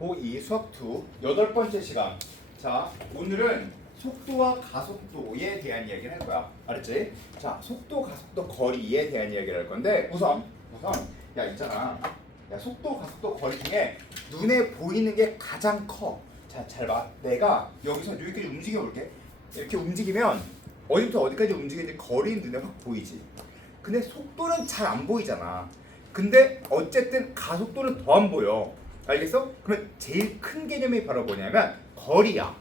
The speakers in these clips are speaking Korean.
고2 수학 2 8번째 시간. 자, 오늘은 속도와 가속도에 대한 이야기를 할 거야. 알았지? 자, 속도, 가속도, 거리에 대한 이야기를 할 건데 우선 야 있잖아. 야, 속도, 가속도, 거리 중에 눈에 보이는 게 가장 커. 자, 잘 봐. 내가 여기서 여기까지 움직여 볼게. 이렇게 움직이면 어디부터 어디까지 움직이는지 거리는 눈에 확 보이지. 근데 속도는 잘 안 보이잖아. 근데 어쨌든 가속도는 더 안 보여. 알겠어? 그러면 제일 큰 개념이 바로 뭐냐면 거리야.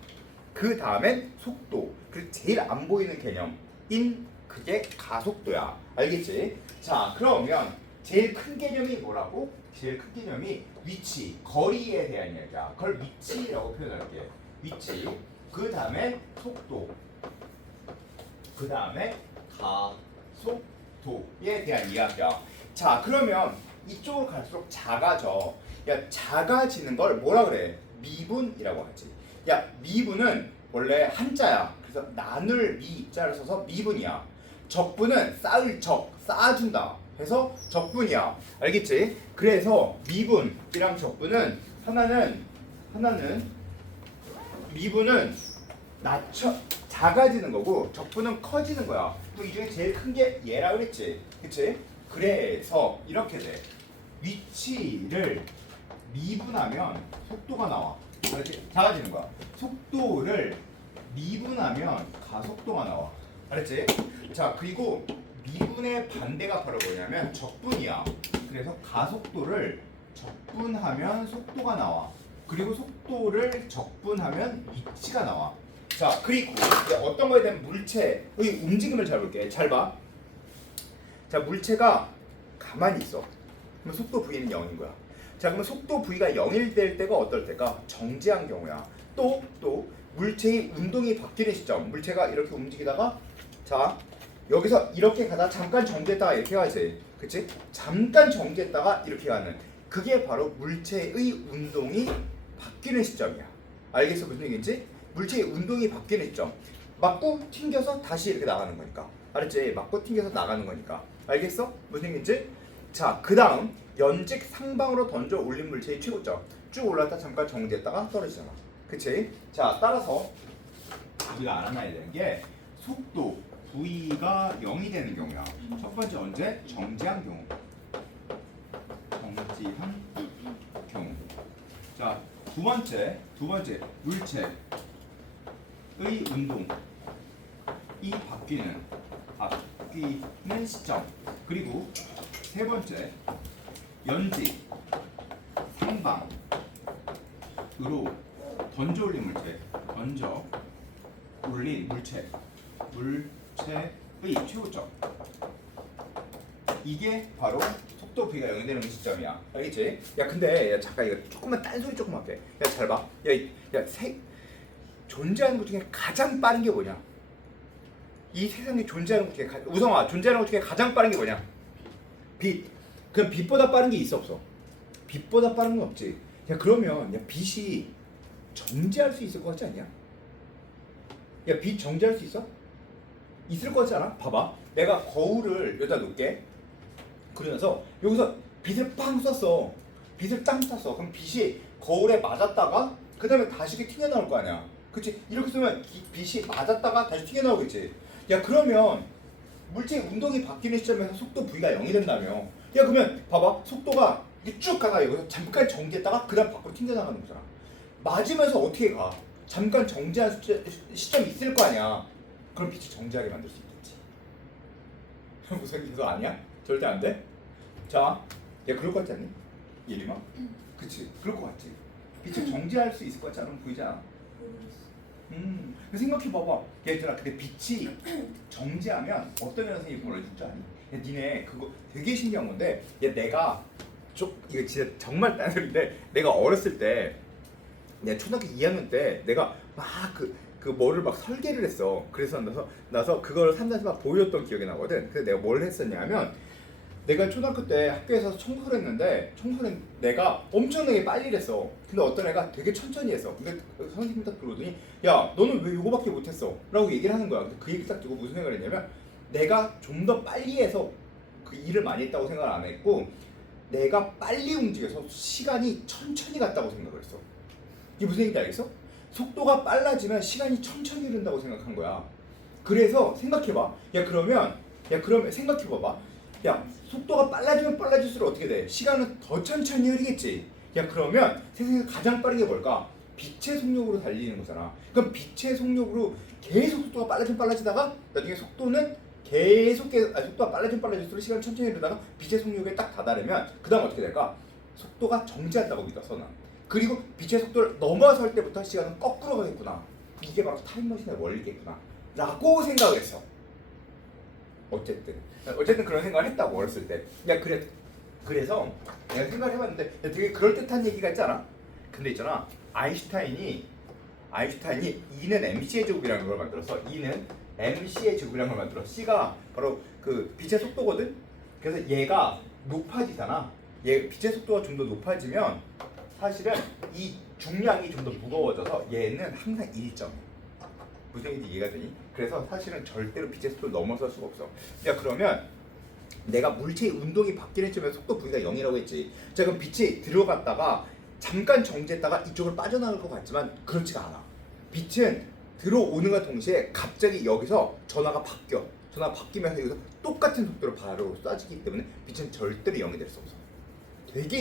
그 다음엔 속도. 그리고 제일 안 보이는 개념인 그게 가속도야. 알겠지? 자, 그러면 제일 큰 개념이 뭐라고? 제일 큰 개념이 위치, 거리에 대한 이야기야. 그걸 위치라고 표현할게. 위치. 그 다음에 속도. 그 다음에 가속도에 대한 이야기야. 자, 그러면 이쪽으로 갈수록 작아져. 야, 작아지는 걸 뭐라 그래? 미분이라고 하지. 야, 미분은 원래 한자야. 그래서 나눌 미자를 써서 미분이야. 적분은 쌓을 적, 쌓아준다 해서 적분이야. 알겠지? 그래서 미분이랑 적분은 하나는 미분은 작아지는 거고 적분은 커지는 거야. 또 이 중에 제일 큰 게 얘라 그랬지. 그치? 그래서 이렇게 돼. 위치를 미분하면 속도가 나와. 알았지? 작아지는 거야. 속도를 미분하면 가속도가 나와. 알았지? 자, 그리고 미분의 반대가 바로 뭐냐면 적분이야. 그래서 가속도를 적분하면 속도가 나와. 그리고 속도를 적분하면 위치가 나와. 자, 그리고 어떤 거에 대한 물체의 움직임을 잘 볼게. 잘 봐. 자, 물체가 가만히 있어. 그러면 속도 V는 0인 거야. 자, 그러면 속도 V가 0일 때가 어떨 때가 정지한 경우야. 또 물체의 운동이 바뀌는 시점. 물체가 이렇게 움직이다가 자, 여기서 이렇게 가다 잠깐 정지했다가 이렇게 가지. 그치? 잠깐 정지했다가 이렇게 가는 그게 바로 물체의 운동이 바뀌는 시점이야. 알겠어? 무슨 얘기인지? 물체의 운동이 바뀌는 시점. 맞고 튕겨서 다시 이렇게 나가는 거니까. 알았지? 맞고 튕겨서 나가는 거니까. 알겠어? 무슨 얘기인지? 자, 그 다음 연직 상방으로 던져 올린 물체의 최고점. 쭉 올라갔다 잠깐 정지했다가 떨어지잖아. 그치? 자, 따라서 우리가 알아놔야 되는 게 속도 V가 0이 되는 경우야. 첫 번째 언제? 정지한 경우. 정지한 경우. 자, 두 번째 물체의 운동이 바뀌는 시점. 그리고 세 번째 연직 상방으로 던져 올린 물체의 최고점. 이게 바로 속도 V가 0이 되는 시점이야. 알겠지? 야, 근데 야, 잠깐 이거 조금만 딴소리 조금 할게. 야, 잘 봐. 존재하는 것 중에 가장 빠른 게 뭐냐? 이 세상에 존재하는 것 중에 우성아, 존재하는 것 중에 가장 빠른 게 뭐냐? 빛. 그럼 빛보다 빠른 게 있어 없어? 빛보다 빠른 건 없지. 야, 그러면 빛이 정지할 수 있을 것 같지 않냐? 야, 빛 정지할 수 있어? 있을 것 같지 않아? 봐봐. 내가 거울을 여기다 놓을게. 그러면서 여기서 빛을 빵 쐈어. 빛을 땅 쐈어. 그럼 빛이 거울에 맞았다가 그 다음에 다시 이렇게 튀겨나올 거 아니야. 그치? 이렇게 쏘면 빛이 맞았다가 다시 튀겨나오겠지. 야, 그러면 물체의 운동이 바뀌는 시점에서 속도 V가 0이 된다며. 야, 그러면 봐봐. 속도가 이렇게 쭉 가다가 여기서 잠깐 정지했다가 그 다음 밖으로 튕겨나가는 거잖아. 맞으면서 어떻게 가? 잠깐 정지한 시점이 있을 거 아니야. 그럼 빛이 정지하게 만들 수 있겠지. 무슨 기도 아니야? 절대 안 돼? 자, 야, 그럴 것 같지 않니? 예림아? 그치? 그럴 것 같지? 빛을 정지할 수 있을 것 같지 않아? 보이지 않아? 생각해봐봐. 얘들아, 근데 빛이 정지하면 어떤 현상이 벌어질 줄 아니? 야, 니네 그거 되게 신기한 건데, 야, 내가 이거 진짜 정말 딴소리인데, 내가 어렸을 때, 내가 초등학교 2학년 때, 내가 막 뭐를 막 설계를 했어. 그래서 나서 그걸 산다서 막 보여줬던 기억이 나거든. 그래서 내가 뭘 했었냐면, 내가 초등학교 때 학교에서 청소를 했는데 내가 엄청나게 빨리 했어. 근데 어떤 애가 되게 천천히 했어. 근데 선생님이 딱 들어오더니 야, 너는 왜 이거밖에 못했어? 라고 얘기를 하는 거야. 근데 그 얘기 딱 듣고 무슨 생각을 했냐면 내가 좀 더 빨리 해서 그 일을 많이 했다고 생각을 안 했고 내가 빨리 움직여서 시간이 천천히 갔다고 생각을 했어. 이게 무슨 얘기인지 알겠어? 속도가 빨라지면 시간이 천천히 흐른다고 생각한 거야. 그래서 생각해봐. 그러면 생각해봐봐. 야, 속도가 빨라지면 빨라질수록 어떻게 돼? 시간은 더 천천히 흐르겠지. 야, 그러면 세상에서 가장 빠른 게 뭘까? 빛의 속력으로 달리는 거잖아. 그럼 빛의 속력으로 계속 속도가 빨라지다가 나중에 속도는 속도가 빨라질수록 시간 천천히 흐르다가 빛의 속력에 딱 다다르면 그 다음 어떻게 될까? 속도가 정지한다고 믿었어 난. 그리고 빛의 속도를 넘어설 때부터 시간은 거꾸로 가겠구나. 이게 바로 타임머신의 원리겠구나 라고 생각을 했어. 어쨌든 그런 생각을 했다고 어렸을 때. 야, 그래서 내가 생각을 해봤는데 되게 그럴듯한 얘기 같지 않아? 근데 있잖아, 아인슈타인이 E는 mc의 제곱이라는 걸 만들어서 E는 mc의 제곱이라는 걸 만들어. C가 바로 그 빛의 속도거든. 그래서 얘가 높아지잖아. 얘 빛의 속도가 좀 더 높아지면 사실은 이 중량이 좀 더 무거워져서 얘는 항상 일정. 무슨 얘기인지 이해가 되니? 그래서 사실은 절대로 빛의 속도를 넘어설 수가 없어. 자, 그러면 내가 물체의 운동이 바뀌는 시점에 속도 V가 0이라고 했지. 자, 그럼 빛이 들어갔다가 잠깐 정지했다가 이쪽으로 빠져나갈 것 같지만 그렇지가 않아. 빛은 들어오는 것 동시에 갑자기 여기서 전화가 바뀌면서 여기서 똑같은 속도로 바로 쏴지기 때문에 빛은 절대로 0이 될 수 없어. 되게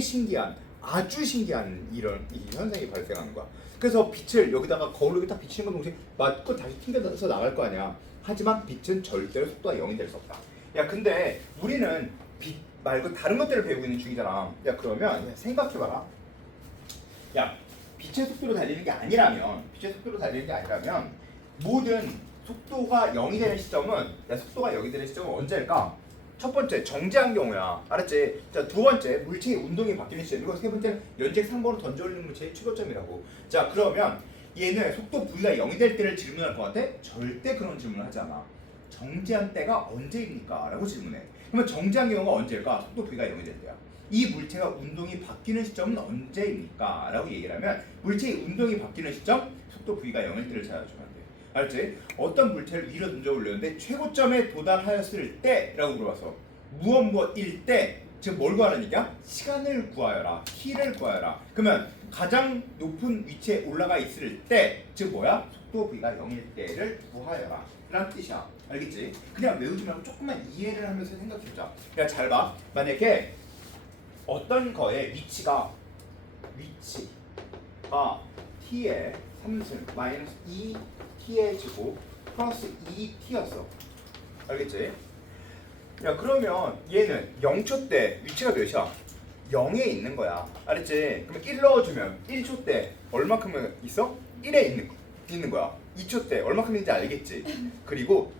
아주 신기한 이런 이 현상이 발생하는 거야. 그래서 빛을 여기다가 거울로 딱 비치는 것 동시에 맞고 다시 튕겨서 나갈 거 아니야. 하지만 빛은 절대로 속도가 0이 될 수 없다. 야, 근데 우리는 빛 말고 다른 것들을 배우고 있는 중이잖아. 야, 그러면 생각해봐라. 야, 빛의 속도로 달리는 게 아니라면 모든 속도가 0이 되는 시점은 언제일까? 첫 번째, 정지한 경우야. 알았지? 자, 두 번째, 물체의 운동이 바뀌는 시점이고, 세 번째는 연책 상보로 던져 올리는 물체의 최고점이라고. 자, 그러면 얘는 속도 V가 0이 될 때를 질문할 것 같아? 절대 그런 질문을 하지 않아. 정지한 때가 언제입니까? 라고 질문해. 그러면 정지한 경우가 언제일까? 속도 V가 0이 될 때야. 이 물체가 운동이 바뀌는 시점은 언제입니까? 라고 얘기를 하면 물체의 운동이 바뀌는 시점, 속도 V가 0일 때를 찾아주면 돼. 알았지? 어떤 물체를 위로 던져 올렸는데 최고점에 도달하였을 때라고 물어봤어. 무엇일 때, 지금 뭘 구하는 얘기야? 시간을 구하여라. t를 구하여라. 그러면 가장 높은 위치에 올라가 있을 때, 즉 뭐야? 속도 V가 0일 때를 구하여라 라는 뜻이야. 알겠지? 그냥 외우지 말고 조금만 이해를 하면서 생각해보자. 야, 잘 봐. 만약에 어떤 거의 위치가 t의 3승 마이너스 2t의 제곱 플러스 2t였어. 알겠지? 야, 그러면 얘는 0초 때 위치가 몇이야? 0에 있는 거야. 알았지? 그럼 1 넣어주면 1초 때 얼마큼 있어? 1에 있는 거야. 2초 때 얼마큼 있는지 알겠지? 그리고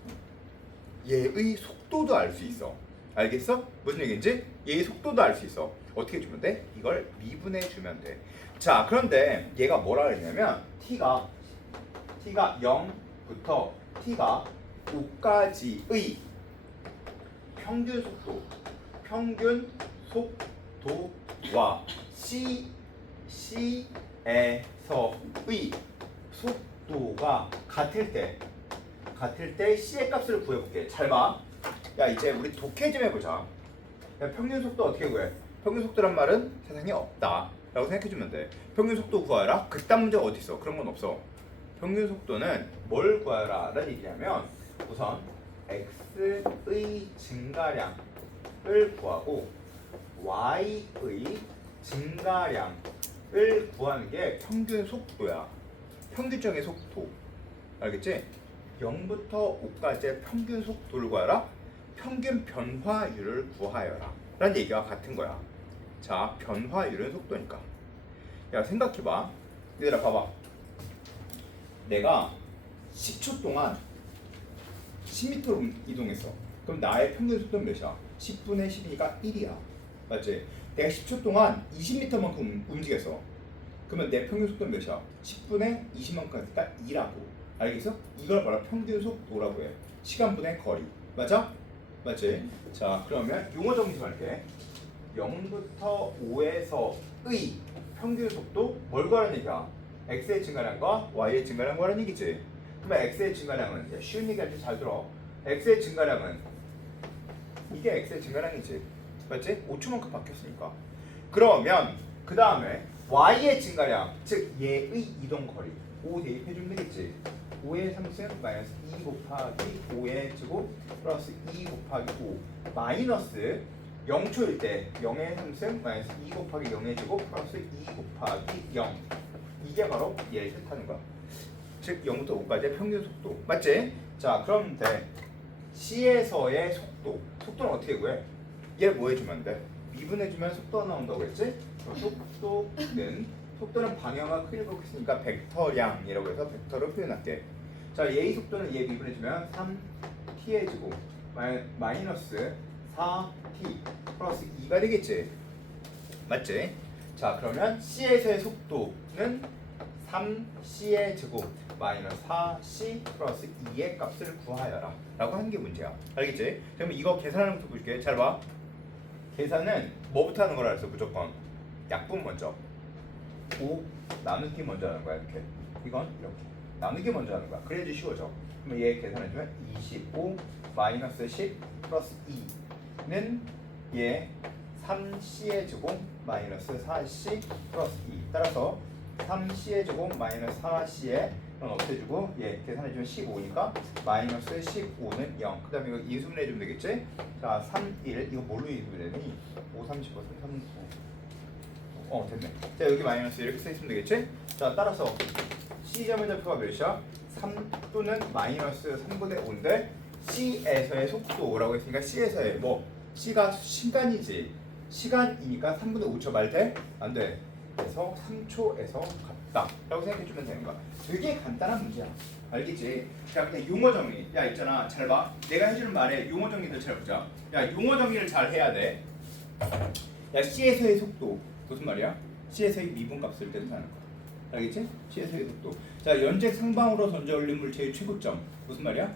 얘의 속도도 알 수 있어. 알겠어? 무슨 얘기인지? 얘의 속도도 알 수 있어. 어떻게 주면 돼? 이걸 미분해 주면 돼. 자, 그런데 얘가 뭐라 그랬냐면 t가 0부터 t가 5까지의 평균 속도와 C에서의 속도가 같을 때 C의 값을 구해볼게. 잘 봐. 야, 이제 우리 독해 좀 해보자. 야, 평균 속도 어떻게 구해? 평균 속도란 말은 세상에 없다 라고 생각해주면 돼. 평균 속도 구하여라? 그딴 문제가 어디 있어? 그런 건 없어. 평균 속도는 뭘 구하여라 라는 얘기냐면 우선 x의 증가량을 구하고 y의 증가량을 구하는 게 평균 속도야. 평균적인 속도. 알겠지? 0부터 5까지의 평균 속도를 구하라. 평균 변화율을 구하여라 라는 얘기와 같은 거야. 자, 변화율은 속도니까. 야, 생각해봐. 얘들아, 봐봐. 내가 10초 동안 10m로 이동했어. 그럼 나의 평균 속도는 몇이야? 10분의 10이니까 1이야. 맞지? 내가 10초 동안 20m만큼 움직였어. 그러면 내 평균 속도는 몇이야? 10분의 20만큼 하니까 2라고. 알겠어? 이걸 바로 평균 속도라고 해. 시간분의 거리. 맞아? 맞지? 자, 그러면 용어 정리할게. 0부터 5에서의 평균 속도 뭘 구하는 얘기야? x의 증가량과 y의 증가량 구하는 얘기지. 그러면 x의 증가량은, 쉬운 얘기할 때 잘 들어. x의 증가량은 이게 x의 증가량이지. 맞지? 5초만큼 바뀌었으니까. 그러면 그 다음에 y의 증가량, 즉 얘의 이동 거리 5 대입해주면 되겠지. 5의 3승 마이너스 2 곱하기 5의 제곱 플러스 2 곱하기 5 마이너스 0초일 때 0의 3승 마이너스 2 곱하기 0의 제곱 플러스 2 곱하기 0. 이게 바로 얘를 뜻하는 거야. 즉 0부터 5까지의 평균 속도. 맞지? 자 그럼 돼. C에서의 속도. 속도는 어떻게 구해? 얘 뭐 해주면 돼? 미분해주면 속도가 나온다고 했지? 속도는 방향과 크기를 보겠으니까 벡터량이라고 해서 벡터로 표현할게. 자 얘의 속도는 얘 미분해주면 3t의 제곱 마이너스 4t 플러스 2가 되겠지. 맞지? 자 그러면 C에서의 속도는 3c의 제곱 마이너스 4c 플러스 2의 값을 구하여라 라고 하는 게 문제야. 알겠지? 그러면 이거 계산하는 것도 볼게. 잘 봐. 계산은 뭐부터 하는 거라 해서 무조건 약분 먼저 5 나누기 먼저 하는 거야. 이렇게 이건 이렇게 나누기 먼저 하는 거야. 그래야지 쉬워져. 그러면 얘 계산해주면 25 마이너스 10 플러스 2는 얘 3c의 제곱 마이너스 4c 플러스 2. 따라서 3c의 제곱 마이너스 4c에 넌 없애주고 얘 계산해주면 15니까 마이너스 15는 0. 그 다음에 이거 인수분해해주면 되겠지? 자 3, 1 이거 뭘로 인수분해되니? 5, 35, 3, 9 됐네. 자 여기 마이너스 이렇게 써있으면 되겠지? 자 따라서 C점의 좌표가 몇이야? 3 또는 마이너스 3분의 5인데 C에서의 속도라고 했으니까 C에서의 뭐 C가 시간이지. 시간이니까 3분의 5초 말 돼? 안 돼. 그래서 3초에서 같다 라고 생각해주면 되는 거야. 되게 간단한 문제야. 알겠지? 자 그냥 용어 정리. 야 있잖아 잘 봐. 내가 해주는 말에 용어 정리를 잘 보자. 야 용어 정리를 잘 해야 돼. 야 C에서의 속도 무슨 말이야? C에서의 미분값을 뜻하는 거야. 알겠지? C에서의 속도. 자 연책 상방으로 던져 올린 물체의 최고점 무슨 말이야?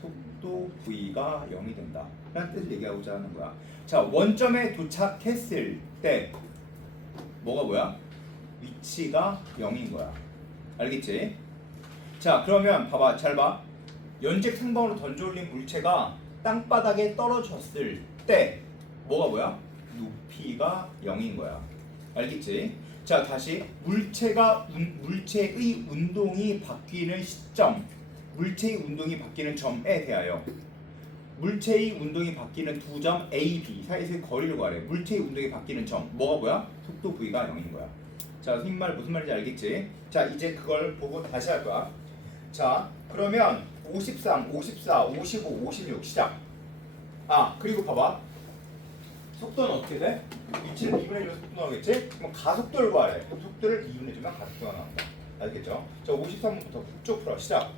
속도 V가 0이 된다 라는 뜻을 얘기하고자 하는 거야. 자 원점에 도착했을 때 뭐가 뭐야? 위치가 0인 거야. 알겠지? 자 그러면 봐봐 잘 봐. 연책 상방으로 던져 올린 물체가 땅바닥에 떨어졌을 때 뭐가 뭐야? 높이가 0인 거야. 알겠지? 자 다시 물체의 운동이 바뀌는 시점, 물체의 운동이 바뀌는 점에 대하여 물체의 운동이 바뀌는 두 점 A, B 사이에서의 거리를 구하래. 물체의 운동이 바뀌는 점 뭐가 뭐야? 속도 V가 0인 거야. 자 선생님 말 무슨 말인지 알겠지? 자 이제 그걸 보고 다시 할 거야. 자 그러면 53, 54, 55, 56 시작. 아 그리고 봐봐. 속도는 어떻게 돼? 위치를 2분해주면 속도 나오겠지? 그럼 가속도를 구하래. 그럼 속도를 2분해주면 가속도가 나온다. 알겠죠? 자 53분부터 쭉 풀어 시작.